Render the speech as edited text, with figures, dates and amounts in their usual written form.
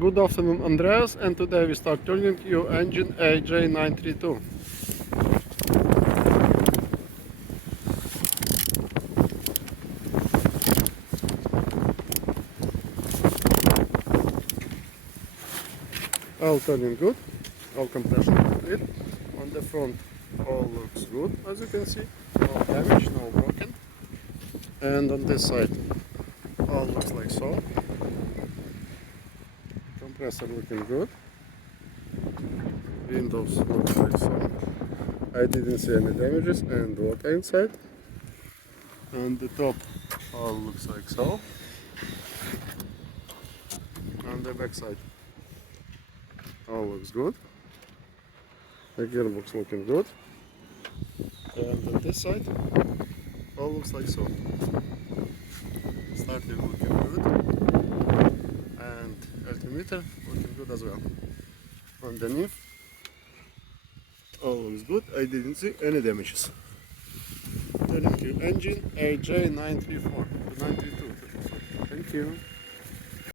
Good afternoon, Andreas, and today we start tuning your engine AJ932. All turning good, all compression complete. On the front all looks good, as you can see, no damage, no broken. And on this side all looks like so. Compressor looking good. Windows looks like so. I didn't see any damages, and water inside. And the top all looks like so. On the back side all looks good. The gearbox looking good. And on this side all looks like so. Starter looking good. And altimeter looking good as well. Underneath all looks good. I didn't see any damages. Turning engine AJ934 932. Thank you.